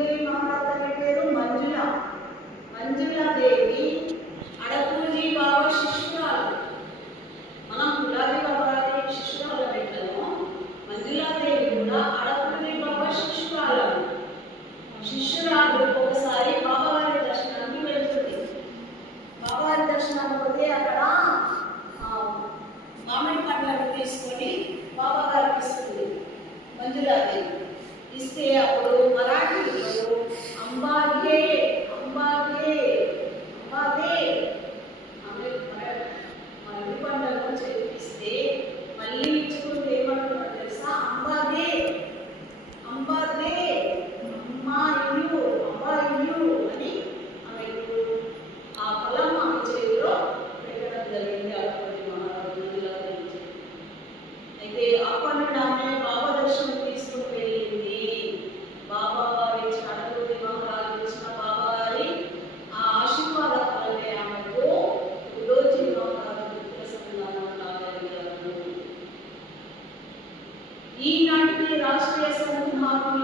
గోదేవి పేరు మంజుల. మంజుల దేవి బాబా శిష్యురాలు. శిష్యురాలు ఒకసారి దర్శనానికి దర్శనానికి పోతే అక్కడ మామిడి పండ్లను తీసుకొని ఇస్తుంది. మంజులాదేవి ఇస్తే అప్పుడు राष्ट्रीय समूह